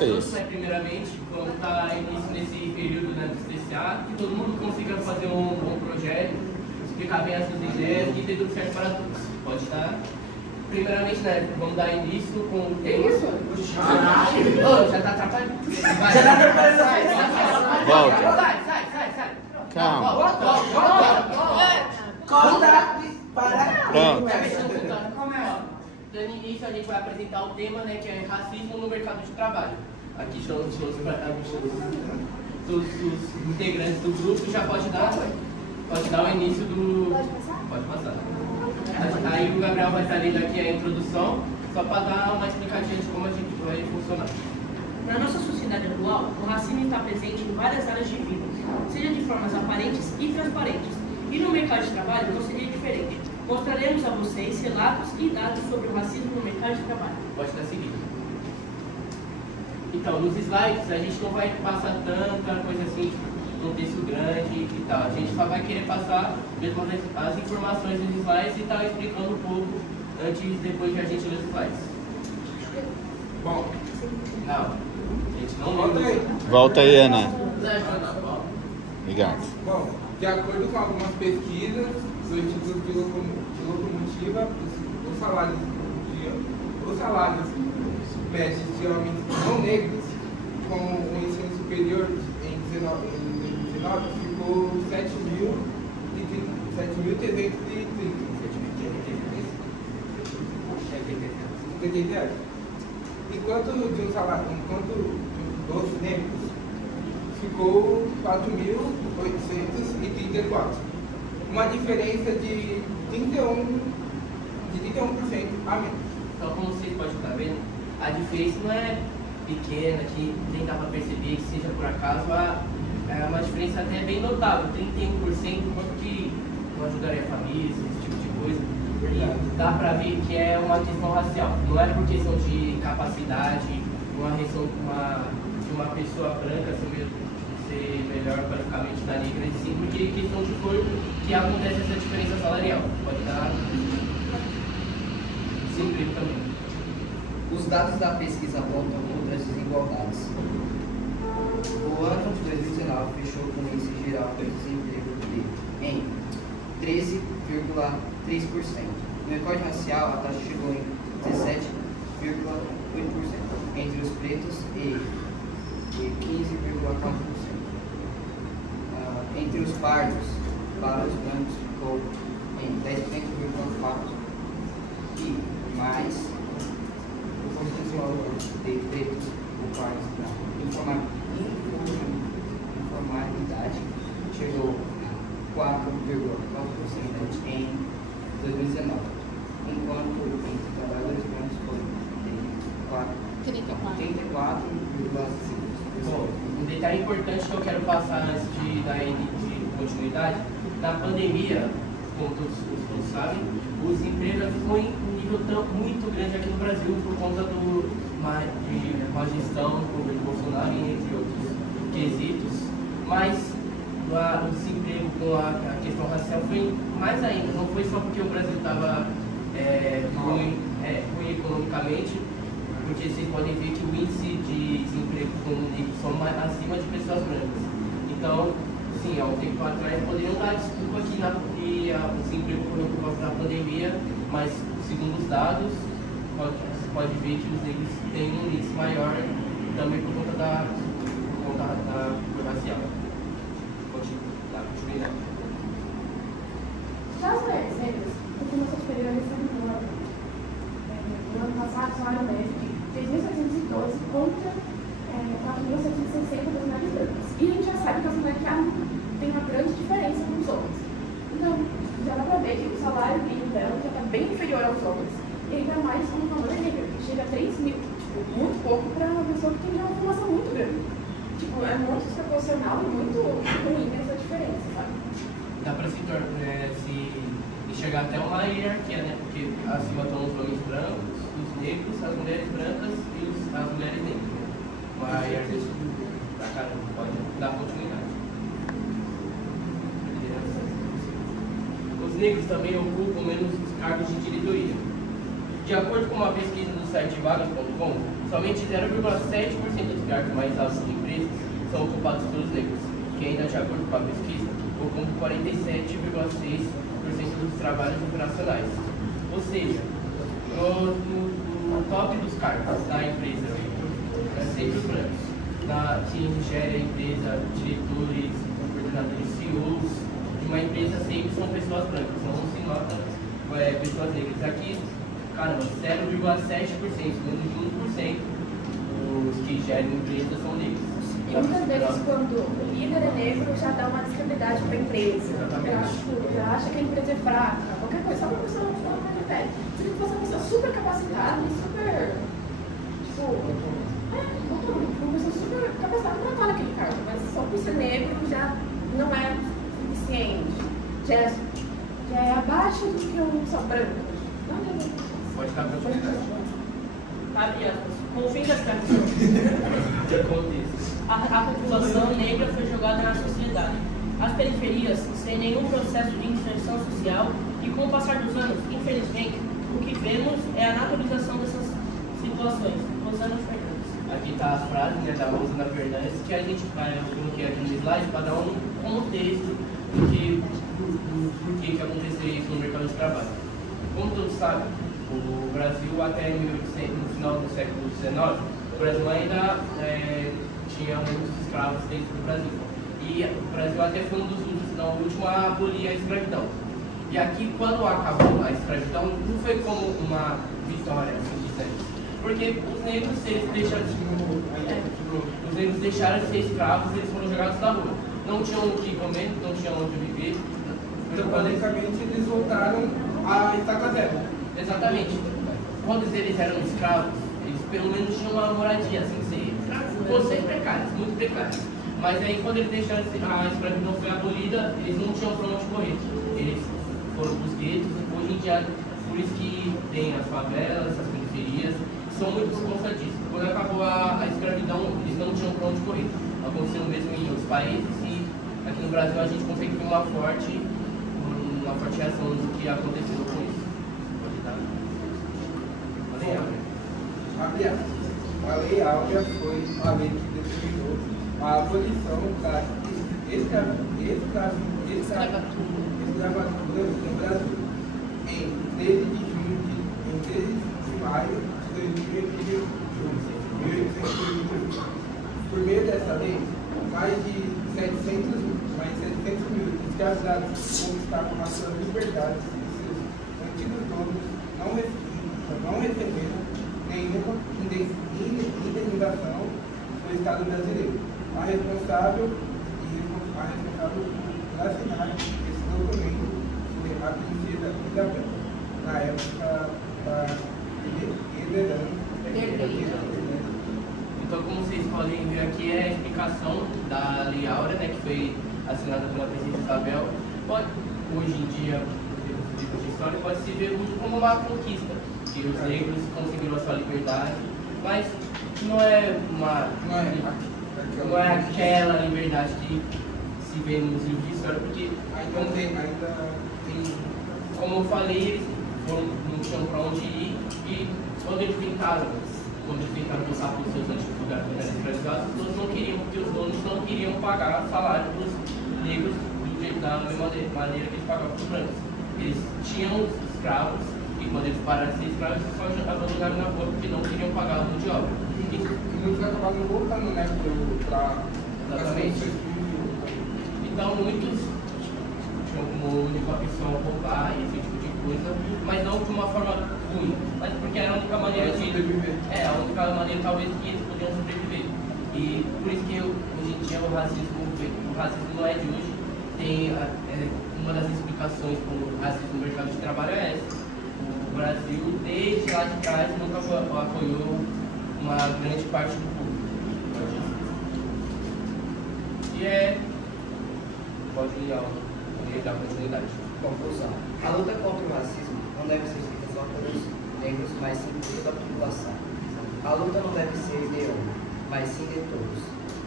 vocês. Né, primeiramente, vamos dar início nesse período, né, do CCA, que todo mundo consiga fazer um bom projeto, explicar bem as suas ideias e ter tudo certo para todos. Pode estar? Primeiramente, né, vamos dar início com o tema. Isso? Já tá atrapalhando? Vai. Já tá atrapalhando. Volta. Sai. Calma. Corta para. Pronto. Dando início, a gente vai apresentar o tema, né, que é racismo no mercado de trabalho. Aqui são os integrantes do grupo. Já pode dar o início do... Pode passar. Aí o Gabriel vai estar lendo aqui a introdução, só para dar uma explicadinha de como a gente vai funcionar. Na nossa sociedade atual, o racismo está presente em várias áreas de vida, seja de formas aparentes e transparentes. E no mercado de trabalho não seria diferente. Mostraremos a vocês relatos e dados sobre o racismo no mercado de trabalho. Pode estar seguindo. Então, nos slides, a gente não vai passar tanta coisa assim, um texto grande e tal. A gente só vai querer passar mesmo as informações dos slides e estar explicando um pouco antes e depois de a gente ler os slides. Bom, Não, a gente não lê. Volta aí, Ana. Obrigado. bom, de acordo com algumas pesquisas do Instituto de Locomotiva, os salários médios de homens não negros com o ensino superior em 19 ficou 7.330. Enquanto dos negros ficou 4.834. Uma diferença de 31% a menos. Então, como vocês podem estar vendo, a diferença não é pequena, que nem dá para perceber que seja por acaso, é uma diferença até bem notável, 31%, quanto que não ajudaria famílias, esse tipo de coisa. E dá para ver que é uma questão racial, não é por questão de capacidade, de uma pessoa branca ser melhor qualificamente da negra, e sim porque questão de cor que acontece essa diferença salarial. Pode dar desemprego também. Os dados da pesquisa apontam outras desigualdades. O ano de 2019 fechou com o índice geral de desemprego em 13,3%. No recorte racial, a taxa chegou em 17,8% entre os pretos e 15,4%. Entre os pardos, para os brancos, ficou em 10,4%. E mais o percentual de pretos ou pardos brancos. Informalidade chegou a 4,9% em 2019, enquanto entre trabalhadores brancos foi de 34,5%. Bom, um detalhe importante que eu quero passar antes de dar de continuidade, na pandemia, como todos sabem, o desemprego ficou em um nível muito grande aqui no Brasil por conta de má gestão do governo Bolsonaro, entre outros quesitos, mas o desemprego com a questão racial foi mais ainda, não foi só porque o Brasil estava ruim economicamente, porque vocês podem ver que o índice de desemprego com negros são acima de pessoas brancas. Então, sim, há um tempo atrás poderiam dar desculpa que o desemprego ocorreu por causa da pandemia, mas segundo os dados, você pode ver que os negros têm um índice maior também por conta da cor racial. Continue. Já as mulheres negras, o ensino superior recebeu no ano passado, salário médio de 3.712 contra 4.760 das mulheres brancas. E a gente já sabe que as mulheres têm uma grande diferença com os homens. Então, já dá pra ver que o salário mínimo dela já está bem inferior aos homens. E ainda mais como uma mulher negra, que chega a 3 mil. Tipo, muito pouco para uma pessoa que tem uma formação muito grande. Tipo, é muito desproporcional e muito ruim essa diferença, sabe? Dá para se enxergar até uma hierarquia, né? Porque acima estão os homens brancos, os negros, as mulheres brancas e as mulheres negras. Né? Uma hierarquia da caramba, pode dar continuidade. Os negros também ocupam menos os cargos de diretoria. De acordo com uma pesquisa do site vagas.com, Somente 0,7% dos cargos mais altos de empresas são ocupados pelos negros, que ainda, de acordo com a pesquisa, ocupam 47,6% dos trabalhos operacionais. Ou seja, no top dos cargos da empresa, é sempre os brancos. Quem gera a empresa, diretores, coordenadores, CEOs de uma empresa sempre são pessoas brancas, não se nota pessoas negras. Aqui, caramba, 0,7%, menos de 1%, os que geram empresas são negros. E muitas vezes, quando o líder é negro, já dá uma descredibilidade para a empresa. Já acha que a empresa é fraca, qualquer coisa, só para a pessoa não falar mais de pé. Você tem que ser uma pessoa super capacitada e super. Uma pessoa super capacitada para estar naquele cargo, mas só por ser negro já não é suficiente. Já é abaixo do que um só branco. Pode estar continuidade. Abre aspas. Com o fim da escravidão, a população negra foi jogada na sociedade. As periferias, sem nenhum processo de inserção social, e com o passar dos anos, infelizmente, o que vemos é a naturalização dessas situações. Rosana Fernandes. Aqui está a frase, né, da Rosana Fernandes, que a gente eu coloquei aqui no slide para dar um contexto do que aconteceria isso no mercado de trabalho. Como todos sabem, o Brasil até 1800, no final do século XIX, o Brasil ainda tinha muitos escravos dentro do Brasil. E o Brasil até foi um dos últimos, não o último, a abolir a escravidão. E aqui, quando acabou a escravidão, não foi como uma vitória, assim dizendo. Porque os negros, os negros deixaram de ser escravos e eles foram jogados na rua. Não tinham o que comer, não tinham onde viver. Então, basicamente, eles voltaram à estaca zero. Exatamente. Quando eles eram escravos, eles pelo menos tinham uma moradia, assim, condições precárias, muito precárias. Mas aí, quando eles deixaram a escravidão foi abolida, eles não tinham para onde correr. Eles foram para os guetos, hoje em dia, por isso que tem as favelas, as periferias, são muito por conta disso. Quando acabou a escravidão, eles não tinham para onde correr. Aconteceu mesmo em outros países e aqui no Brasil a gente consegue ver uma forte reação do que aconteceu com isso. Pode dar. Abre aspas. A Lei Áurea foi a lei que determinou a abolição da escravatura no Brasil em 13 de maio de 1821. Por meio dessa lei, mais de 700 mil escravizados conquistaram a sua liberdade e seus antigos donos não receberam nenhuma indenização do Estado brasileiro. A responsável por assinar esse documento foi a princesa Isabel, na época da Então, como vocês podem ver aqui, é a explicação da Lei Áurea, né, que foi assinada pela princesa Isabel. Hoje em dia, nos livros de história, pode se ver muito como uma conquista, que os negros conseguiram a sua liberdade, mas não é aquela liberdade que se vê nos livros de história, porque ainda tem, como eu falei, eles não tinham para onde ir, e quando eles tentaram voltar para os seus antigos lugares quando eram escravizados, os donos não queriam, porque os donos não queriam pagar salário para os negros da mesma maneira que eles pagavam para os brancos. Eles tinham os escravos, e quando eles pararam de ser escravos, eles só abandonaram na rua porque não queriam pagar a mão de obra. E muitos acabaram voltando, né, para... Exatamente. Então, muitos tinham como única opção roubar e esse tipo de coisa, mas não de uma forma ruim, mas porque era a única maneira de sobreviver. A única maneira talvez que eles podiam sobreviver. E por isso que hoje em dia o racismo não é de hoje. Tem uma das explicações para o racismo no mercado de trabalho é essa. O Brasil, desde lá de trás, nunca apoiou uma grande parte do público. E pode dar continuidade. Conclusão. A luta contra o racismo não deve ser feita só pelos negros, mas sim por toda a população. A luta não deve ser de um, mas sim de todos.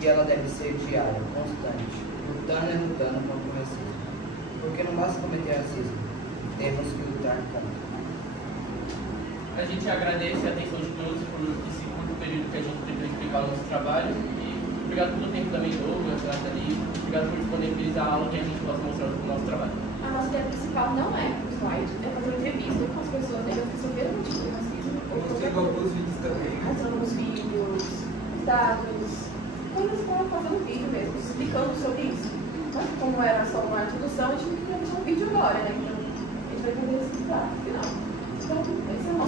E ela deve ser diária, constante, lutando e lutando contra o racismo. Porque não basta cometer racismo, temos que lutar contra. A gente agradece a atenção de todos por esse curto período que a gente teve para explicar o nosso trabalho. E obrigado pelo tempo também, Douglas, Nathalie. Obrigado por disponibilizar a aula que a gente possa mostrar o nosso trabalho. A nossa ideia principal não é o slide, é fazer uma entrevista com as pessoas negras que sofreram o tipo de racismo. Mostrando alguns vídeos também. Mostrando os vídeos, os dados, coisas para fazer um vídeo mesmo, explicando sobre isso. Mas como era só uma introdução, a gente queria fazer um vídeo agora, né? Então a gente vai fazer isso lá no final. Então, esse é o